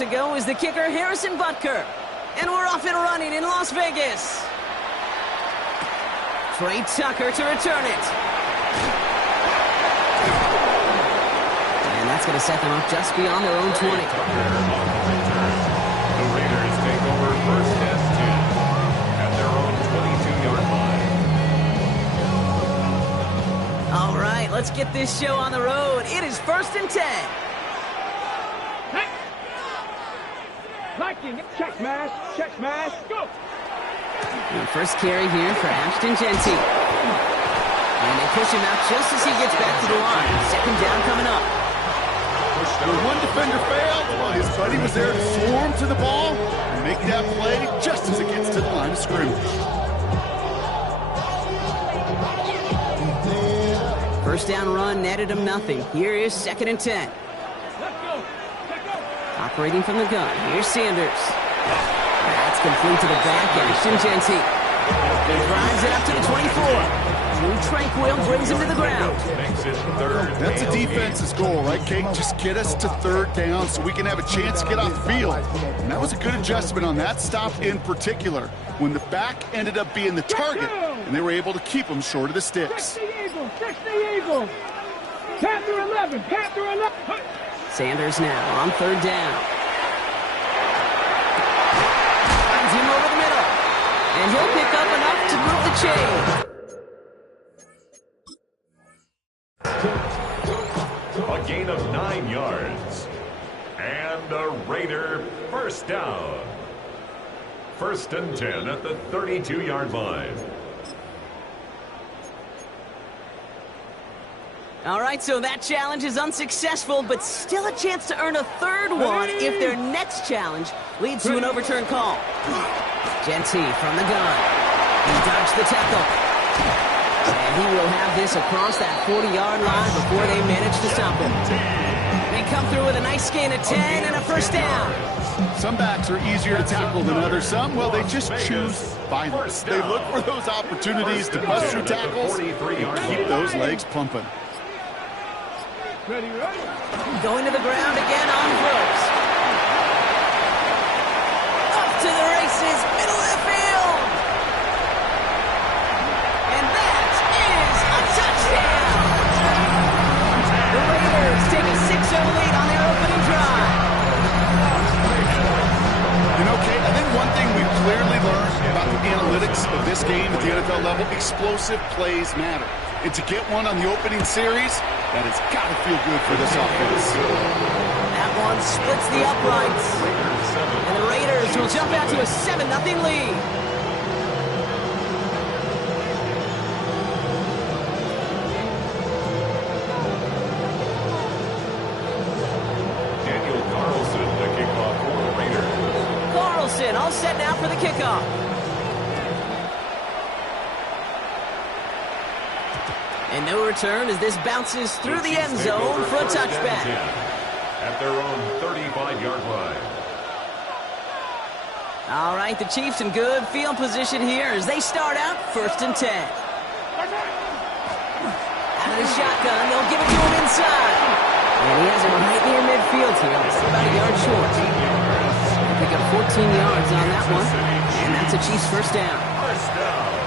to go is the kicker, Harrison Butker. And we're off and running in Las Vegas. Trey Tucker to return it. And that's going to set them up just beyond their own 20. The Raiders take over first and 10 at their own 22-yard line. All right, let's get this show on the road. It is first and 10. Check smash, go! And first carry here for Ashton Jeanty. And they push him out just as he gets back to the line. Second down coming up. The one defender failed. Well, his buddy was there to swarm to the ball and make that play just as it gets to the line of scrimmage. First down run netted him nothing. Here is second and 10. Operating from the gun. Here's Sanders. That's complete to the back. Ashton Jeanty. He drives it up to the 24. Drew Tranquill brings him to the ground. That's a defense's goal, right, Kate? Just get us to third down so we can have a chance to get off the field. And that was a good adjustment on that stop in particular, when the back ended up being the target, and they were able to keep him short of the sticks. Catch the Eagle! Panther 11! Sanders now on third down. Finds him over the middle. And he'll pick up enough to move the chain. A gain of 9 yards. And a Raider first down. First and 10 at the 32-yard line. All right, so that challenge is unsuccessful, but still a chance to earn a third one if their next challenge leads to an overturned call. Jeanty from the gun. He dodged the tackle. And he will have this across that 40-yard line before they manage to stop him. They come through with a nice gain of 10 and a first down. Some backs are easier to tackle than others. Some, well, they just choose violence. They look for those opportunities to bust through tackles and keep those legs pumping. Ready? Going to the ground again on Brooks. Up to the races, middle of the field. And that is a touchdown. The Raiders take a 6-0 lead on their opening drive. You know, Kate, I think one thing we've clearly learned about the analytics of this game at the NFL level, explosive plays matter. And to get one on the opening series, that has got to feel good for this offense. That one splits the uprights. And the Raiders will jump out to a 7-0 lead. Daniel Carlson, the kickoff for the Raiders. Carlson all set now for the kickoff. And no return as this bounces through the end zone for a touchback. At their own 35-yard line. All right, the Chiefs in good field position here as they start out first and 10. Out of the shotgun, they'll give it to him inside. And he has it right near midfield here. It's about a yard short. They'll pick up 14 yards on that one. And that's a Chiefs first down. First down.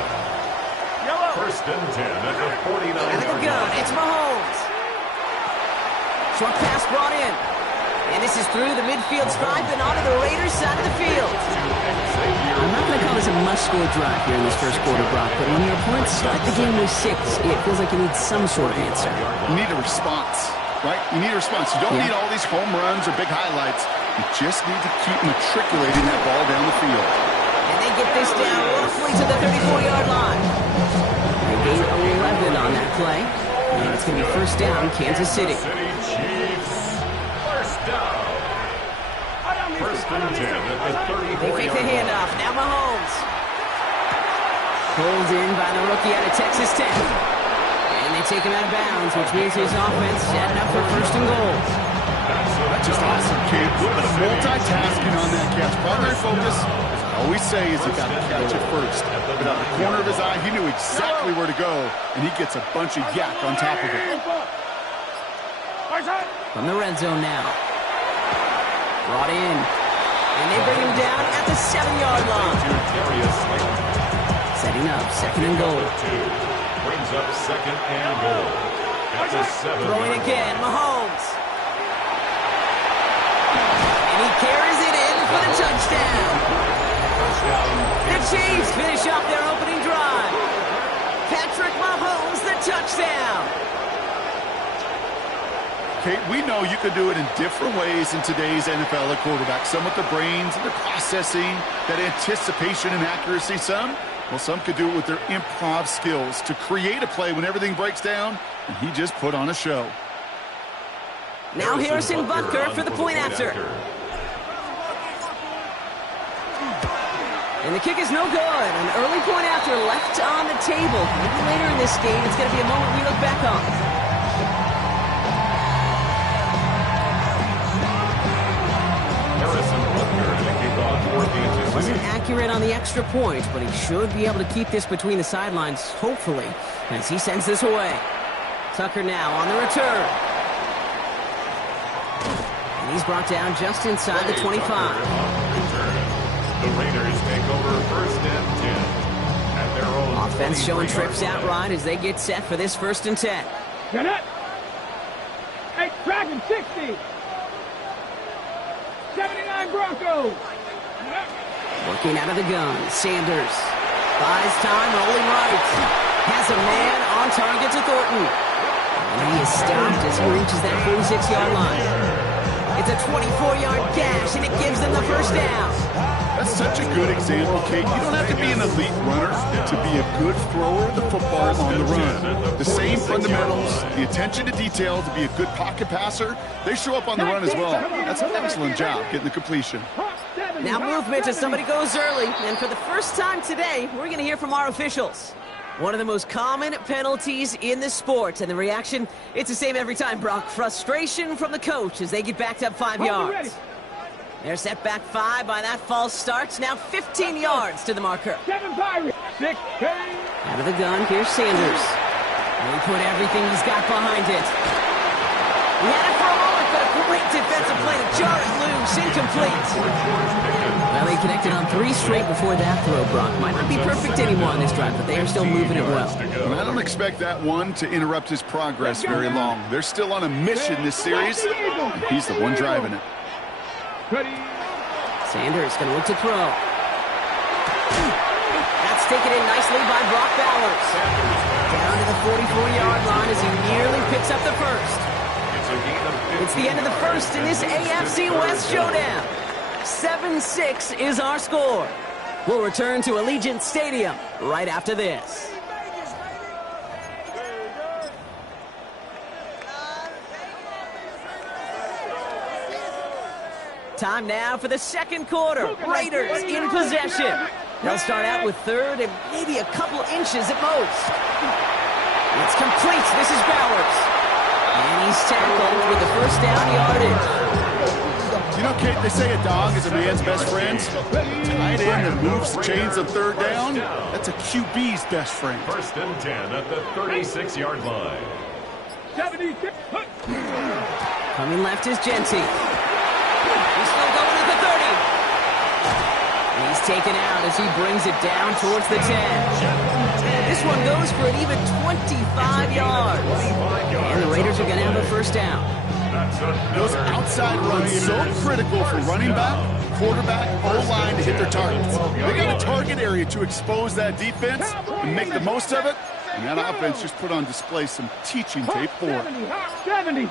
First and 10 at the 49-yard line. Out of the gun, it's Mahomes. Short pass brought in. And this is through the midfield stripe and onto the Raiders' side of the field. I'm not going to call this a must-score drive here in this first quarter, Brock, but when your opponents start the game with 6, it feels like you need some sort of answer. You need a response, right? You need a response. You don't need all these home runs or big highlights. You just need to keep matriculating that ball down the field. And they get this down roughly to the 34-yard line. They gain 11 on that play. And it's going to be first down, Kansas City. Chiefs. First down. First and 10 at the 34-yard line. They fake the handoff. Now Mahomes. Pulled in by the rookie out of Texas Tech. And they take him out of bounds, which means his offense setting up for first and goal. That's just awesome, kid. A little bit of multitasking on that catch. Primary focus, as I always say, is you got to catch it first. But out of the corner of his eye, he knew exactly where to go, and he gets a bunch of yak on top of it. From the red zone now. Brought in. And they bring him down at the 7-yard line. Setting up, second and goal. Brings up second and goal. At the 7. Throwing again, Mahomes. And he carries it in for the touchdown. The Chiefs finish off their opening drive. Patrick Mahomes, the touchdown. Kate, we know you can do it in different ways in today's NFL at quarterback. Some with the brains and the processing, that anticipation and accuracy. Some could do it with their improv skills to create a play when everything breaks down, and he just put on a show. Now Harrison Butker for the point after. And the kick is no good. An early point after left on the table. Maybe later in this game, it's going to be a moment we look back on. Harrison Butker to kick off for the anticipated. Wasn't accurate on the extra point, but he should be able to keep this between the sidelines, hopefully, as he sends this away. Tucker now on the return. And he's brought down just inside the 25. The Raiders take over first and 10 at their own. Offense showing trips out right as they get set for this 1st and 10. Get it. Hey, Dragon 60. 79 Broncos. Working out of the gun, Sanders buys time, rolling right. Has a man on target to Thornton. And he is stopped as he reaches that 46-yard line. It's a 24-yard gash, and it gives them the first down. That's such a good example, Kate. You don't have to be an elite runner to be a good thrower of the football on the run. The same fundamentals, the attention to detail to be a good pocket passer, they show up on the run as well. That's an excellent job getting the completion. Now movement as somebody goes early, and for the first time today, we're going to hear from our officials. One of the most common penalties in the sport, and the reaction, it's the same every time, Brock. Frustration from the coach as they get backed up 5 yards. They're set back 5 by that false start. Now 15 yards to the marker. 7 Pirates. 6 Out of the gun, here's Sanders. And he put everything he's got behind it. He had it for a moment, but a great defensive play to jar it loose. Incomplete. Well, they connected on 3 straight before that throw, Brock. Might not be perfect anymore on this drive, but they are still moving it well. And I don't expect that one to interrupt his progress very long. They're still on a mission this series. He's the one driving it. Sanders going to look to throw. That's taken in nicely by Brock Bowers. Down to the 44-yard line as he nearly picks up the first. It's the end of the first in this AFC West showdown. 7-6 is our score. We'll return to Allegiant Stadium right after this. Time now for the second quarter. Raiders in possession. They'll start out with 3rd and maybe a couple inches at most. It's complete. This is Bowers. And he's tackled with the first down yardage. You know, Kate, they say a dog is a man's best friend. Tight end that moves the chains on 3rd down, that's a QB's best friend. 1st and 10 at the 36-yard line. 76. Coming left is Genty. He's still going at the 30. He's taken out as he brings it down towards the 10. This one goes for an even 25 yards. And the Raiders are going to have a first down. Those outside runs so critical for running back, quarterback, O-line to hit their targets. They got a target area to expose that defense and make the most of it. And that offense just put on display some teaching tape for it. 70.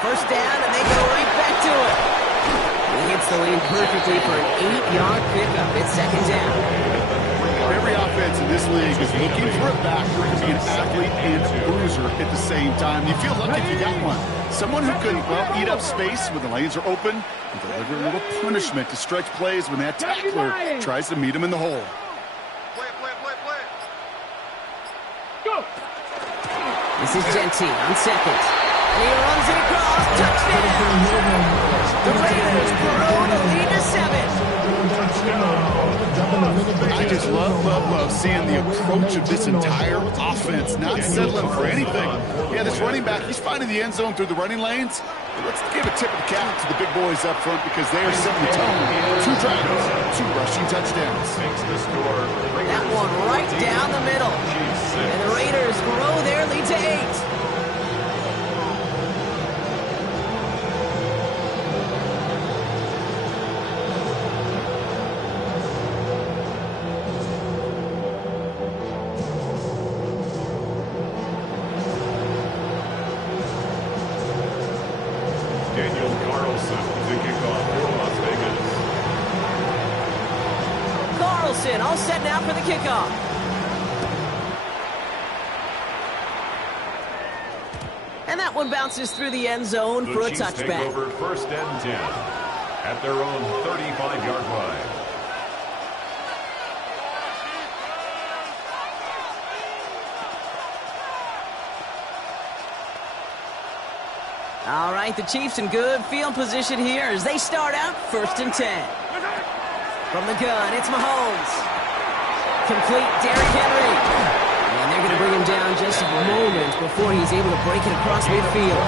First down, and they go right back to it. He hits the lane perfectly for an 8-yard pickup. It's 2nd down. Every offense in this league is looking for a back who can be an athlete and a bruiser at the same time. You feel lucky if you got one. Someone who can, eat up space when the lanes are open and deliver a little punishment to stretch plays when that tackler tries to meet him in the hole. Go. This is Genty on 2nd. And he runs it across. Touchdown! The Raiders grow the lead to 7. I just love seeing the approach of this entire offense, not settling for anything. Yeah, this running back, he's finding the end zone through the running lanes. But let's give a tip of the cap to the big boys up front because they are setting the tone. 2 drives, 2 rushing touchdowns. That one right down the middle. And the Raiders grow their lead to 8. Daniel Carlson to kick off for Las Vegas. Carlson all set now for the kickoff. And that one bounces through the end zone for a The Chiefs take touchback. over 1st and 10 at their own 35-yard line. All right, the Chiefs in good field position here as they start out 1st and 10. From the gun, it's Mahomes. Complete Derrick Henry. And they're going to bring him down just a moment before he's able to break it across midfield.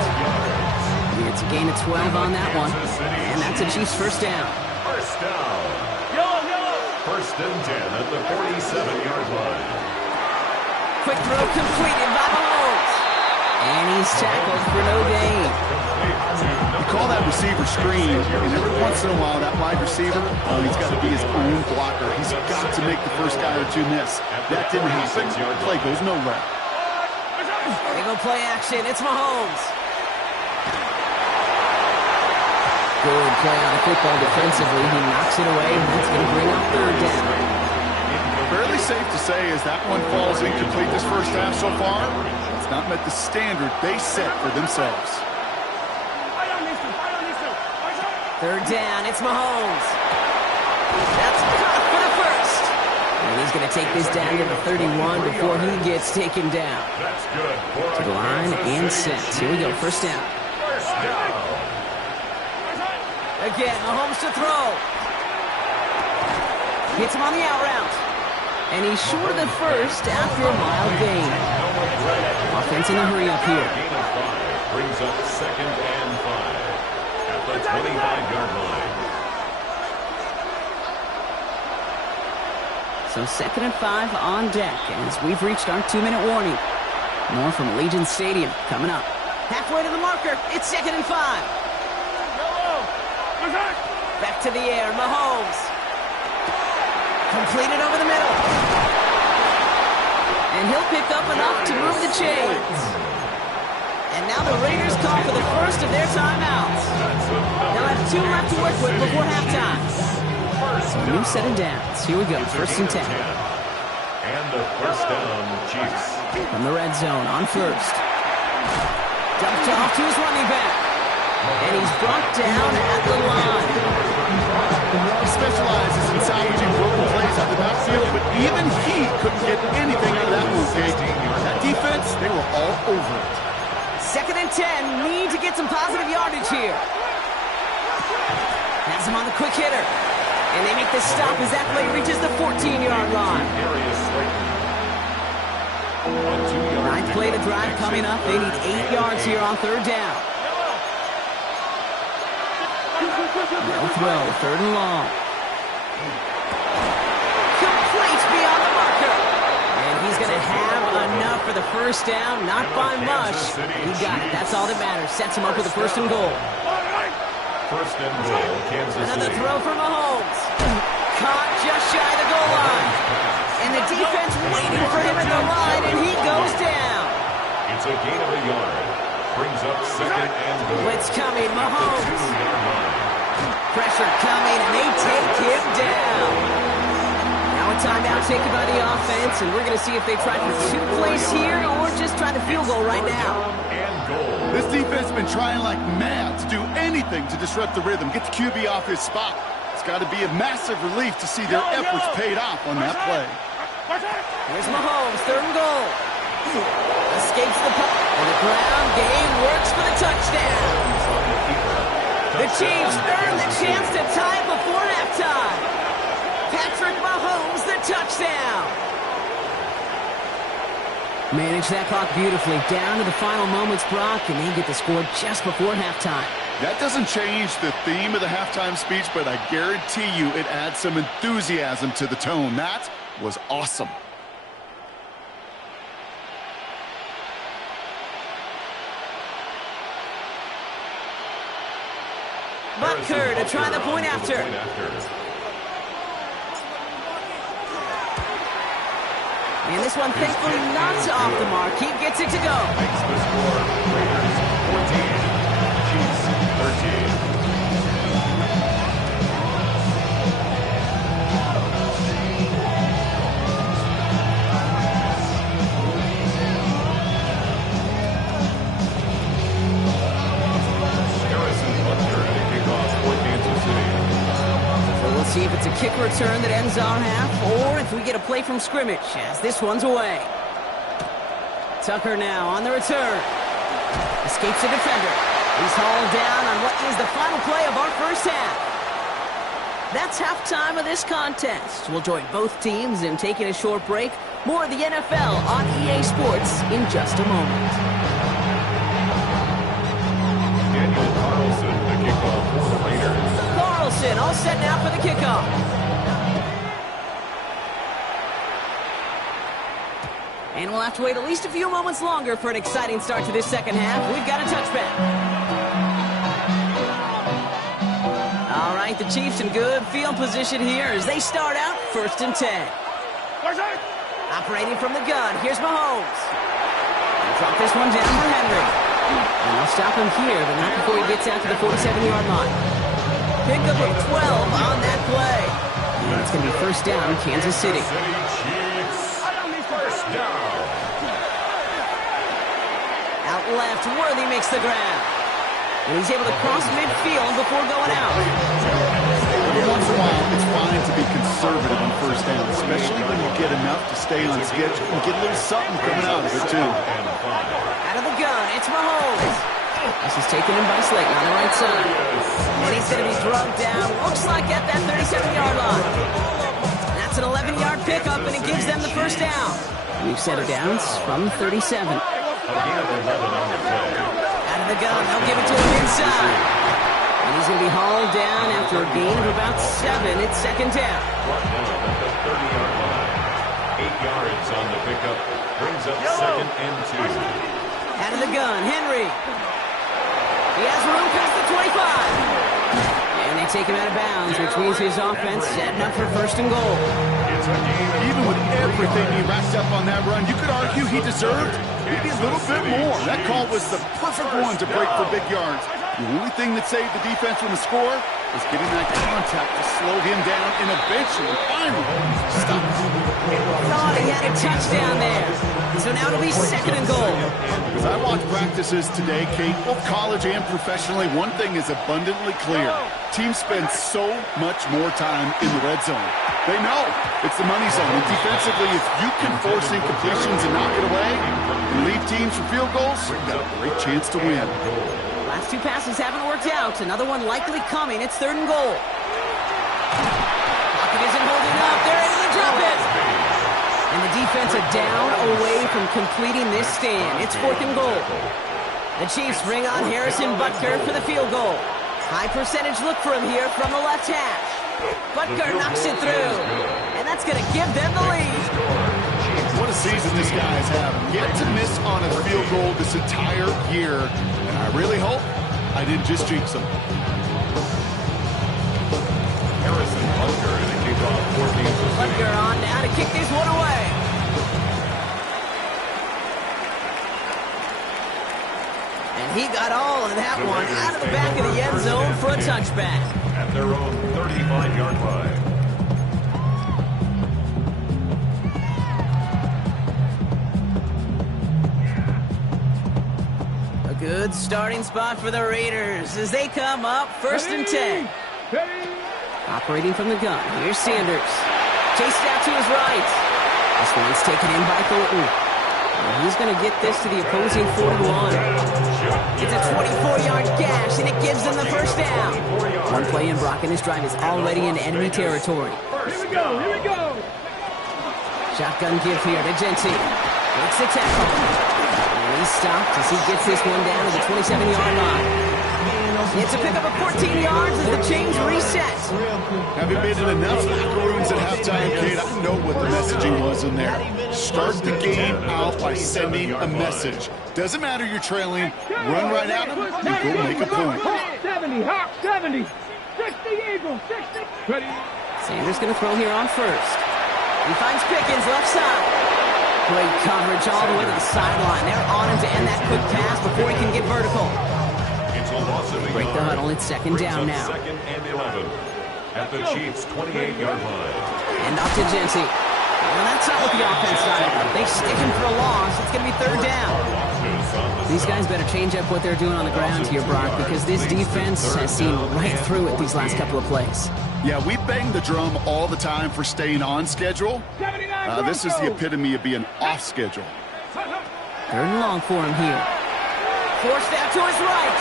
It's a gain of 12 on that one. And that's a Chiefs first down. First down. 1st and 10 at the 47-yard line. Quick throw completed by Mahomes. And he's tackled for no gain. You call that receiver screen, and every once in a while, that wide receiver, he's got to be his own blocker. He's got to make the first guy or two miss. That didn't happen. Play goes nowhere. They go play action. It's Mahomes. Good play on the football defensively. He knocks it away, and that's going to bring up 3rd down. Fairly safe to say as that one falls incomplete this first half so far, it's not met the standard they set for themselves. 3rd down, it's Mahomes. That's caught for the first. And he's going to take this down to the 31 before he gets taken down. That's good. To the line and set. Here we go, 1st down. First down. Again, Mahomes to throw. Hits him on the out route. And he's short of the first after a mild gain. Offense in a hurry up here. Gain of 5 brings up 2nd and 5 at the 25-yard line. So 2nd and 5 on deck as we've reached our 2-minute warning. More from Allegiant Stadium coming up. Halfway to the marker, it's 2nd and 5. Back to the air, Mahomes. Completed over the middle. And he'll pick up enough to move the chains. And now the Raiders call for the first of their timeouts. They'll have 2 left to work with before halftime. So a new set of downs. Here we go, 1st and 10. And the first down, Chiefs. From the red zone on 1st. Dumped off to his running back. And he's brought down at the line. He specializes in salvaging broken plays out the backfield, but even he couldn't get anything out of that one, Kate. That defense, they were all over it. 2nd and 10, need to get some positive yardage here. Has him on the quick hitter. And they make the stop as that play reaches the 14-yard line. Ninth play to drive coming up. They need 8 yards here on 3rd down. No throw, 3rd and long. Complete beyond the marker. And he's going to have enough for the first down. Not by much. He got it. That's all that matters. Sets him up with a 1st and goal. 1st and goal, Kansas Another City. throw for Mahomes. Caught just shy of the goal line. And the defense waiting for him at the line, and he goes down. It's a gain of a yard. Brings up 2nd and goal. Blitz coming, At the Mahomes. 2-yard line. Pressure coming, and they take him down. Now a timeout taken by the offense, and we're going to see if they try for 2 plays here or just try the field goal right now. And goal. This defense has been trying like mad to do anything to disrupt the rhythm, get the QB off his spot. It's got to be a massive relief to see their efforts paid off on that play. Here's Mahomes, 3rd and goal. Escapes the puck. And the ground game works for the touchdown. The Chiefs earn the chance to tie before halftime. Patrick Mahomes, the touchdown. Managed that clock beautifully. Down to the final moments, Brock, and they get the score just before halftime. That doesn't change the theme of the halftime speech, but I guarantee you it adds some enthusiasm to the tone. That was awesome. Butker to try the point after. And this one thankfully not off the mark. He gets it to go. Makes the score Raiders 14, Chiefs 13. See if it's a kick return that ends our half, or if we get a play from scrimmage, as this one's away. Tucker now on the return. Escapes a defender. He's hauled down on what is the final play of our first half. That's halftime of this contest. We'll join both teams in taking a short break. More of the NFL on EA Sports in just a moment. Daniel Carlson, the kickoff for the Raiders. Carlson all set now for the kickoff. And we'll have to wait at least a few moments longer for an exciting start to this second half. We've got a touchback. All right, the Chiefs in good field position here as they start out 1st and 10. Operating from the gun, here's Mahomes. He'll drop this one down for Henry. And they'll stop him here, but not before he gets out to the 47-yard line. Pickup of 12 on that play. And it's going to be 1st down, Kansas City. Chiefs, 1st down. Out left, Worthy makes the grab. And he's able to cross midfield before going out. Every once in a while, it's fine to be conservative on 1st down, especially when you get enough to stay on schedule and get a little something coming out of it, too. Out of the gun, it's Mahomes. This is taken in by Slayton on the right side. And he's going to be drugged down, looks like at that 37-yard line. That's an 11-yard pickup, and it gives them the 1st down. We've set it down from 37. Out of the gun, they'll give it to him inside. And he's going to be hauled down after a gain of about 7. It's 2nd down. Brought down at the 30-yard line. 8 yards on the pickup. Brings up 2nd and 2. Out of the gun, Henry. He has room past the 25. And they take him out of bounds, which means his offense setting up for 1st and goal. Even with everything he racked up on that run, you could argue he deserved maybe a little bit more. That call was the perfect one to break for big yards. The only thing that saved the defense from the score was getting that contact to slow him down and eventually, finally, stop him. Thought he had a touchdown there. So now it'll be 2nd and goal. As I watch practices today, Kate, both college and professionally, one thing is abundantly clear. Teams spend so much more time in the red zone. They know it's the money zone. And defensively, if you can force incompletions and knock it away and lead teams for field goals, you've got a great chance to win. Last 2 passes haven't worked out. Another one likely coming. It's 3rd and goal. Pocket isn't holding up. They're able to drop it. And the defense are down away from completing this stand. It's 4th and goal. The Chiefs bring on Harrison Butker for the field goal. High percentage look for him here from the left hash. Butker knocks it through. And that's going to give them the lead. What a season this guy is having. Yet to miss on a field goal this entire year. And I really hope I didn't just jinx him. Harrison Butker in a kickoff for Kansas City. Butker on now to kick this one away. And he got all of that one out of the back of the end zone for a touchback. At their own 35-yard line. A good starting spot for the Raiders as they come up 1st and 10. Operating from the gun, here's Sanders. Chased out to his right. This one's taken in by Thornton. And he's going to get this to the opposing 41. It's a 24-yard gash, and it gives them the 1st down. One play in, Brock, and this drive is already into enemy territory. 1st go, here we go. Shotgun give here to Gentry. Makes the tackle. And he's stopped as he gets this one down to the 27-yard line. It's a pickup of 14 yards as the chains reset. Having been in enough locker rooms at halftime, Kate, I know what the messaging was in there. Start the game out by sending a message. Doesn't matter you're trailing, run right at them and go make a point. 70, Hawk 70. 60 Eagles, 60. Ready. Sanders going to throw here on first. He finds Pickens left side. Great coverage all the way to the sideline. They're on him to end that quick pass before he can get vertical. Break the huddle. It's second down now. Second and 11 at the Chiefs' 28-yard line. And off to Gentry. Well, that's not what the offense started. They stick him for a loss. It's going to be third down. These guys better change up what they're doing on the ground here, Brock, because this defense has seen right through it these last couple of plays. Yeah, we bang the drum all the time for staying on schedule. This is the epitome of being off schedule. Third and long for him here. Forced out to his right.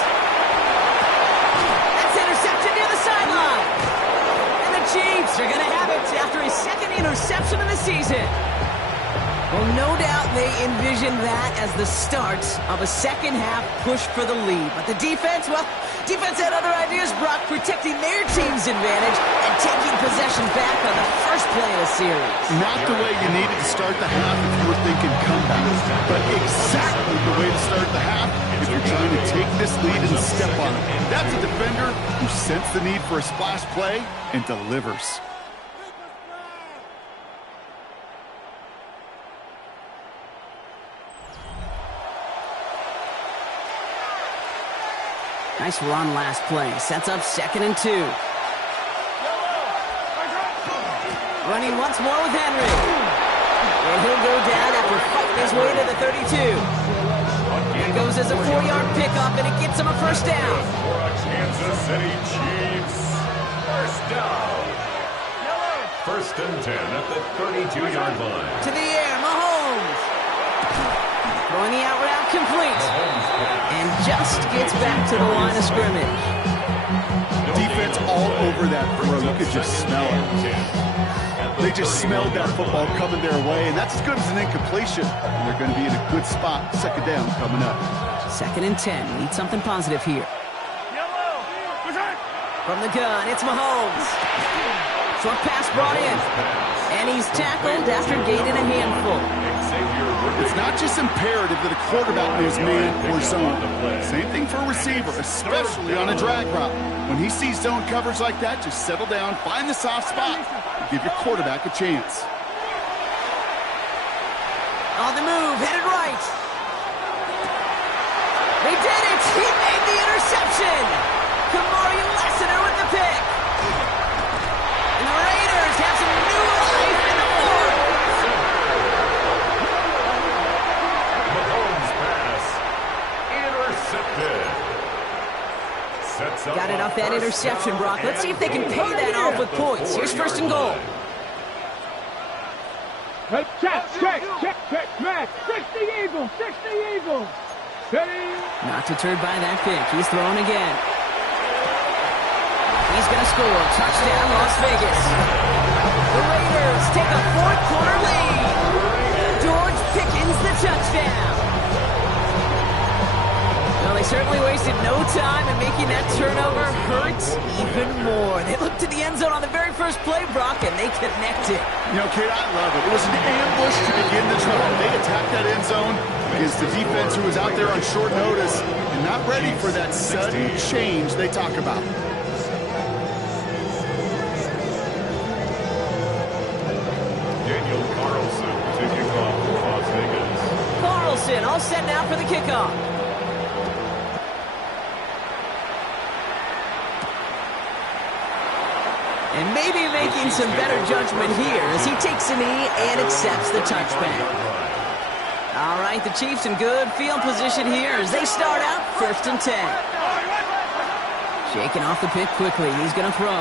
That's intercepted near the sideline. And the Chiefs are going to have it after his second interception of the season. Well, no doubt they envisioned that as the start of a second-half push for the lead. But the defense, well, defense had other ideas, Brock, protecting their team's advantage and taking possession back on the first play of the series. Not the way you needed to start the half if you were thinking comeback, but exactly the way to start the half if you're trying to take this lead and step on it. That's a defender who sensed the need for a splash play and delivers. Nice run last play. Sets up second and 2. Running once more with Henry. And he'll go down after fighting his way to the 32. It goes as a 4-yard pickup, and it gets him a first down. For a Kansas City Chiefs first down. First and 10 at the 32-yard line. To the air, Mahomes. Throwing the out route complete. And just gets back to the line of scrimmage. Defense all over that throw. You could just smell it. They just smelled that football coming their way, and that's as good as an incompletion. And they're going to be in a good spot. Second down coming up. Second and 10. Need something positive here. From the gun, it's Mahomes. Short pass brought in. And he's tackled after gaining a handful. It's not just imperative that a quarterback knows man or zone. Same thing for a receiver, especially on a drag route. When he sees zone coverage like that, just settle down, find the soft spot, and give your quarterback a chance. On the move, headed right. They did it! He made the interception! Kamari Lassiter with the pick. And the Raiders have some new life in the fourth. Mahomes pass intercepted. Sets up Got it off that interception, Brock. Let's see if they can pay that off with points. Here's first and goal. Check, Max. 60 Eagles, 60 Eagles. Ready. Not deterred by that pick. He's throwing again. He's going to score. Touchdown, Las Vegas. The Raiders take a fourth-quarter lead. George Pickens, the touchdown. Well, they certainly wasted no time in making that turnover hurt even more. They looked to the end zone on the very first play, Brock, and they connected. You know, Kate, I love it. It was an ambush to begin the drive. They attacked that end zone against the defense who was out there on short notice and not ready for that sudden change they talk about. Daniel Carlson to kick off for Las Vegas. Carlson all set now for the kickoff. And maybe making some better judgment here as he takes a knee and accepts the touchback. All right, the Chiefs in good field position here as they start out first and 10. Shaking off the pick quickly. He's going to throw.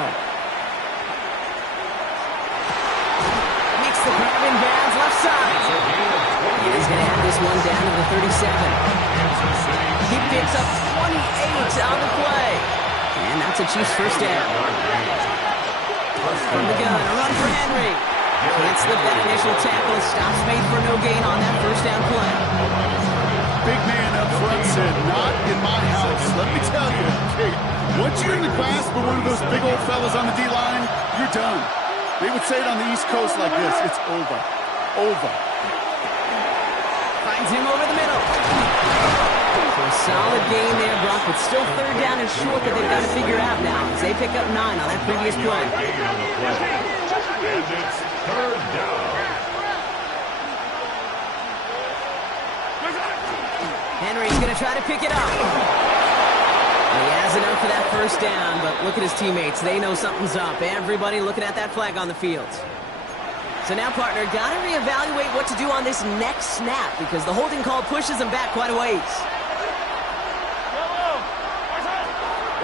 Makes the grab in bounds left side. And he's going to have this one down to the 37. He picks up 28 on the play. And that's a Chiefs first down. From the gun, a run for Henry. Can't slip that initial tackle. Stops made for no gain on that first down play. Big man up front said, not in my house. Let me tell you, Kate, once you're in the grasp of one of those big old fellas on the D-line, you're done. They would say it on the East Coast like this, it's over. Over. Finds him over the middle. So a solid gain there, Brock, but still third down and short that they've got to figure out now as they pick up 9 on that previous play. And it's third down. Henry's going to try to pick it up. He has enough for that first down, but look at his teammates. They know something's up. Everybody looking at that flag on the field. So now, partner, got to reevaluate what to do on this next snap because the holding call pushes him back quite a ways.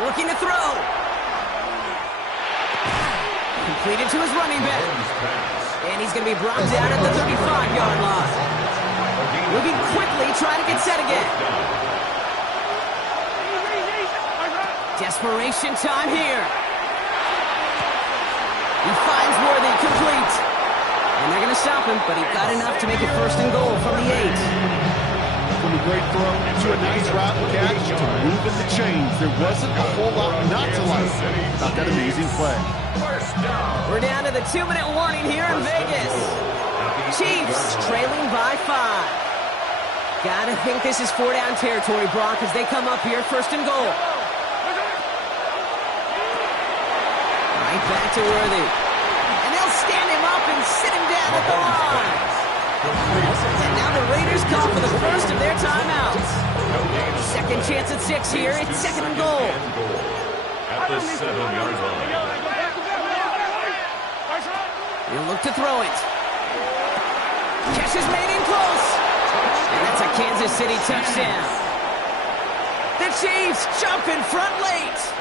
Looking to throw. Completed to his running back. And he's going to be brought down at the 35-yard line. Moving quickly, trying to get set again. Desperation time here. He finds Worthy, complete. And they're going to stop him, but he got enough to make it first and goal from the 8. From a great throw to a nice route and catch to moving the chains. There wasn't a whole lot not to like about that amazing play. We're down to the 2-minute warning here in Vegas. Chiefs trailing by 5. Gotta think this is 4-down territory, Brock, as they come up here first and goal. Right back to Worthy. And they'll stand him up and sit him down at the line. And now the Raiders call for the first of their timeouts. Second chance at 6 here. It's second and goal. At the 7-yard line. He'll look to throw it. Catch is made in close. And that's a Kansas City touchdown. The Chiefs jump in front late.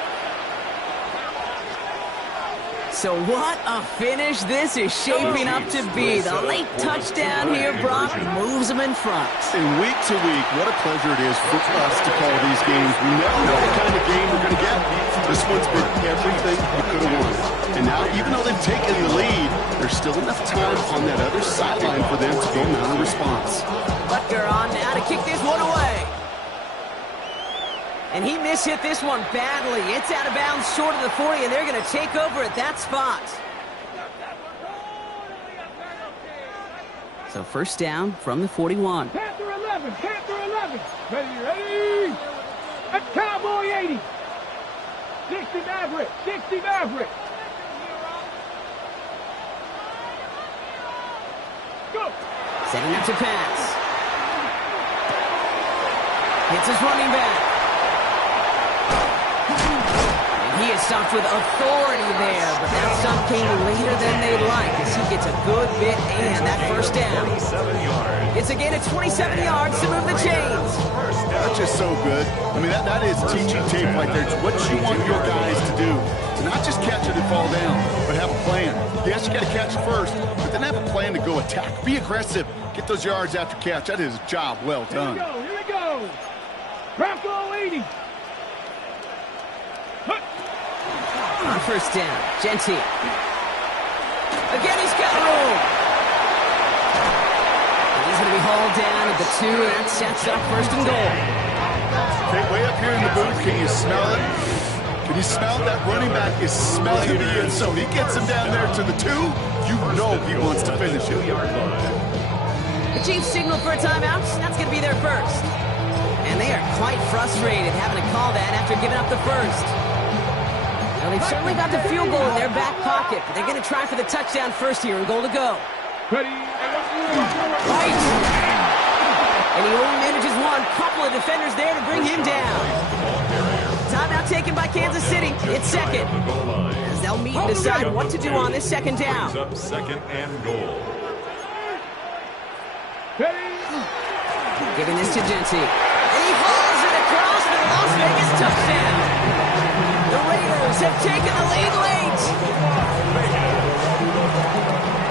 So what a finish this is shaping up to be. The late touchdown here, Brock, moves them in front. And week to week, what a pleasure it is for us to call these games. We never know what kind of game we're going to get. This one's been everything we could have won. And now, even though they've taken the lead, there's still enough time on that other sideline for them to go mount a response. Butker on now to kick this one away. And he mishit this one badly. It's out of bounds short of the 40, and they're going to take over at that spot. So first down from the 41. Panther 11, Panther 11. Ready. That's Cowboy 80. 60 Maverick, 60 Maverick. Go. Setting up to pass. Hits his running back. He is stopped with authority there, but that stop came later than they'd like as he gets a good bit and that first down. It's a gain of 27 yards to move the chains. That's just so good. I mean, that is teaching tape right there. It's what you want your guys to do. To not just catch it and fall down, but have a plan. Yes, you got to catch it first, but then have a plan to go attack. Be aggressive. Get those yards after catch. That is a job well done. Here we go. Bronco 80. On first down, Genty. Again, he's got room. And he's going to be hauled down at the 2, and that sets up first and goal. Okay, way up here in the booth, can you smell it? Can you smell that running back is smelling the end zone? He gets him down there to the 2. You know he wants to finish it. The Chiefs signal for a timeout. That's going to be their first. And they are quite frustrated having to call that after giving up the first. Well, they've certainly got the field goal in their back pocket, but they're going to try for the touchdown first here and goal to go. Ready. Right. And he only manages one. Couple of defenders there to bring him down. Timeout taken by Kansas City. It's second. As they'll meet and decide what to do on this second down. Up second and goal. Giving this to Genty. And he hauls it across for the Las Vegas touchdown. The Raiders have taken the lead late.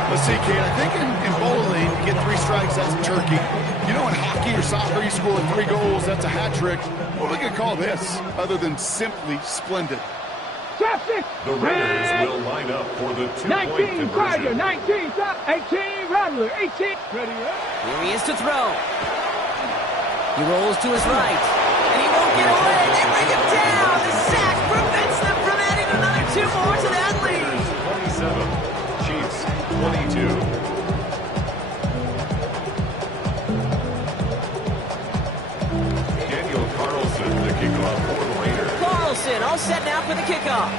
Let's see, Kate, I think in bowling, you get 3 strikes, that's a turkey. You know, in hockey or soccer, you score 3 goals, that's a hat trick. What are we going to call this other than simply splendid? Chapstick. The Raiders will line up for the 2-point 19 Tiger, conversion. 19 Top, 18 Rattler, 18. Ready, Here he is to throw. He rolls to his right. And he won't get away. They bring him down. The sack prevents them from adding another 2 more to that lead. 27, Chiefs 22. Daniel Carlson, the kickoff for the Raiders. Carlson all set now for the kickoff.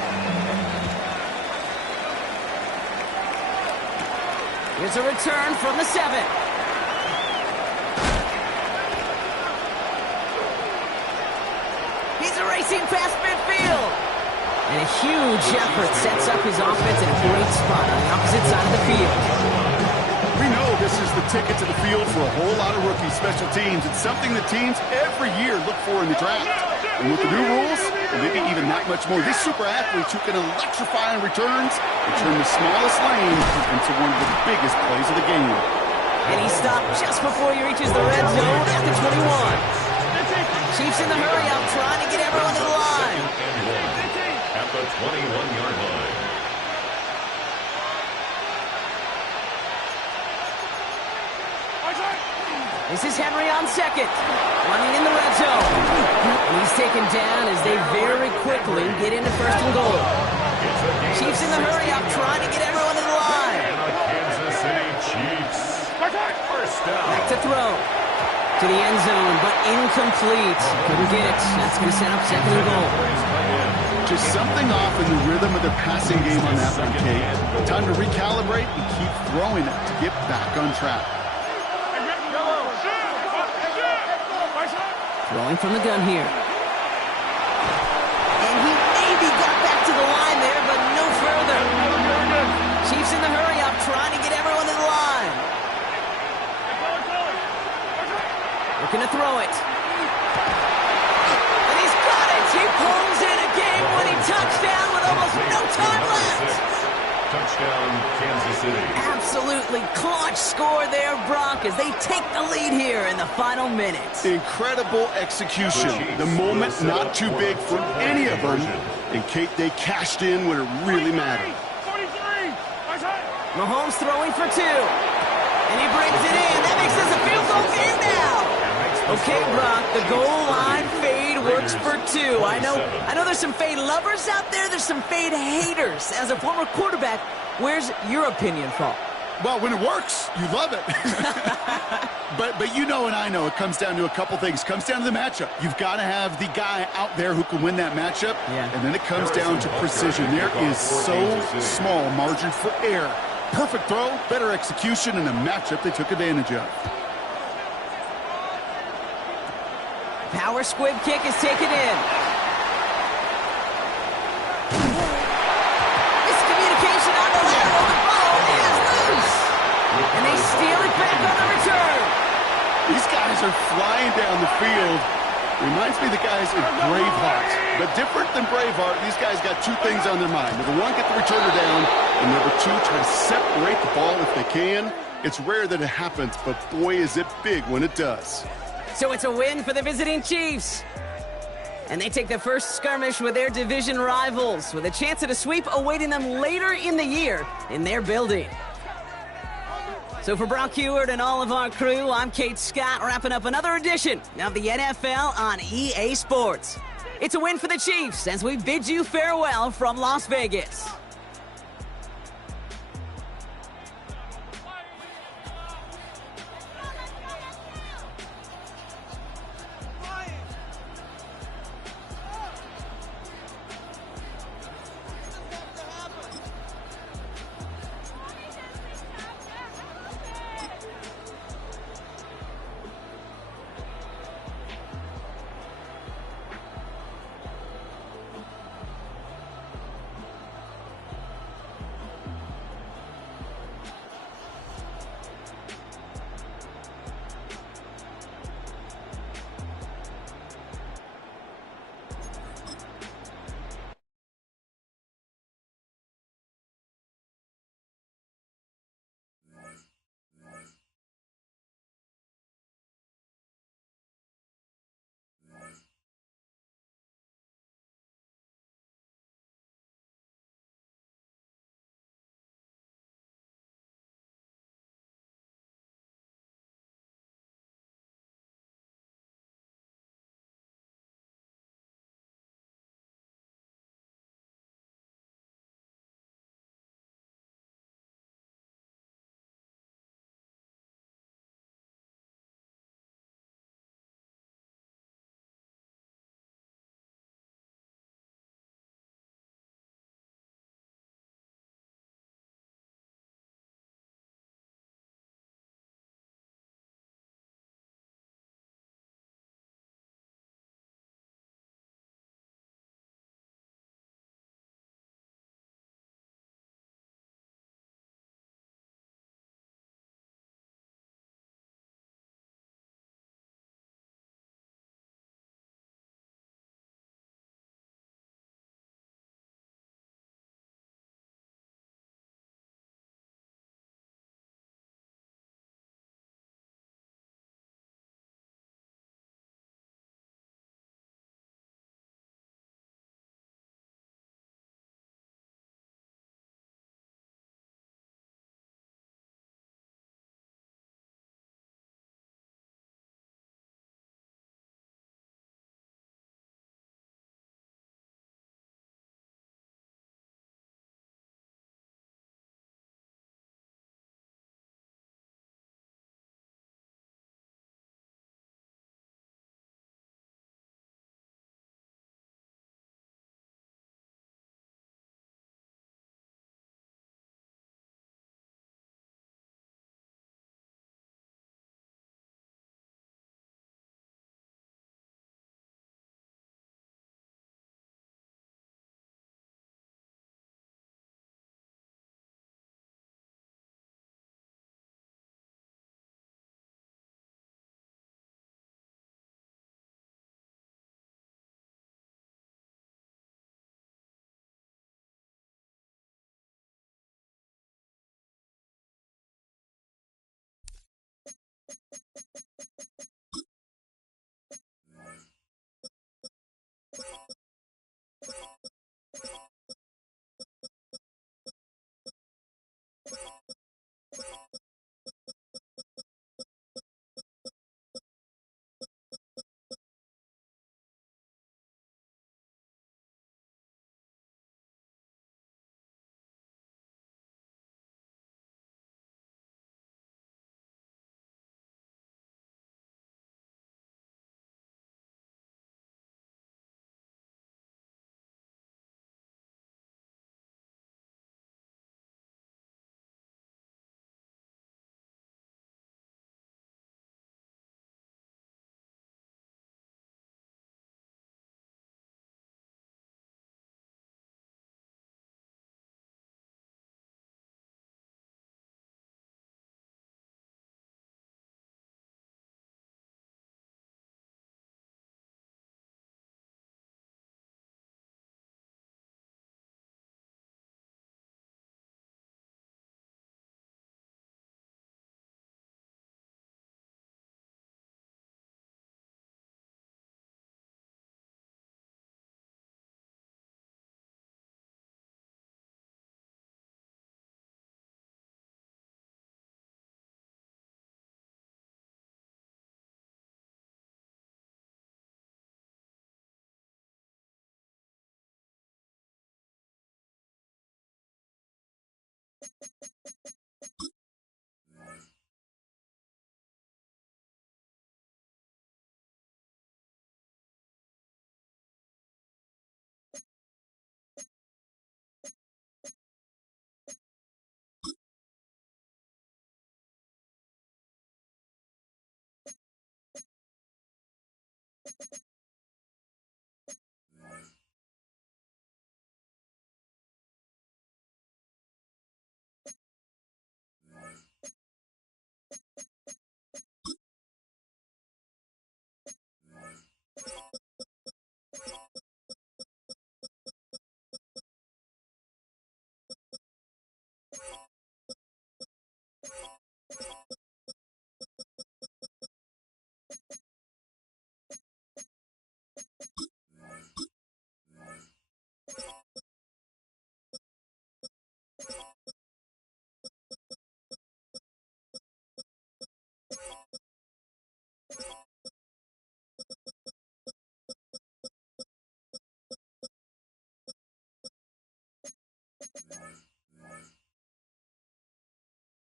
Here's a return from the 7. He's racing past midfield. And a huge effort sets up his offense in a great spot on the opposite side of the field. We know this is the ticket to the field for a whole lot of rookie special teams. It's something that teams every year look for in the draft. And with the new rules, and maybe even that much more, these super athletes who can electrify in returns and turn the smallest lane into one of the biggest plays of the game. And he stopped just before he reaches the red zone at the 21. Chiefs in the hurry up, trying to get everyone to the line. At the 21-yard line. This is Henry on second, running in the red zone. And he's taken down as they very quickly get into first and goal. Chiefs in the hurry up, trying to get everyone to the line. And the Kansas City Chiefs. First down. Back to throw. To the end zone, but incomplete. Couldn't get it. That's going to set up second and goal. Just something off in the rhythm of their passing game on that one, Kate. Time to recalibrate and keep throwing it to get back on track. Throwing from the gun here. And he maybe got back to the line there, but no further. Chiefs in the hurry up, trying to get everyone to the line. Looking to throw it. And he's got it. He pulls in a game-winning touchdown with almost no time left. Touchdown, Kansas City. Absolutely clutch score there, Brock, as they take the lead here in the final minutes. Incredible execution. The moment not too big for any of them. And Kate, they cashed in when it really mattered. Mahomes throwing for 2. And he brings it in. That makes this a field goal game now. Okay, Brock, the goal line fade works for 2. I know there's some fade lovers out there. There's some fade haters. As a former quarterback, where's your opinion fall? Well, when it works, you love it. but you know and I know it comes down to a couple things. It comes down to the matchup. You've got to have the guy out there who can win that matchup. Yeah. And then it comes down to precision. There is so small margin for error. Perfect throw, better execution, and a matchup they took advantage of. Power squib kick is taken in. Miscommunication on the lateral. The ball is loose. And they steal it back on the return. These guys are flying down the field. Reminds me of the guys in Braveheart. But different than Braveheart, these guys got 2 things on their mind. Number 1, get the returner down. And number 2, try to separate the ball if they can. It's rare that it happens, but boy, is it big when it does. So it's a win for the visiting Chiefs. And they take the first skirmish with their division rivals, with a chance at a sweep awaiting them later in the year in their building. So for Brock Huard and all of our crew, I'm Kate Scott, wrapping up another edition of the NFL on EA Sports. It's a win for the Chiefs as we bid you farewell from Las Vegas.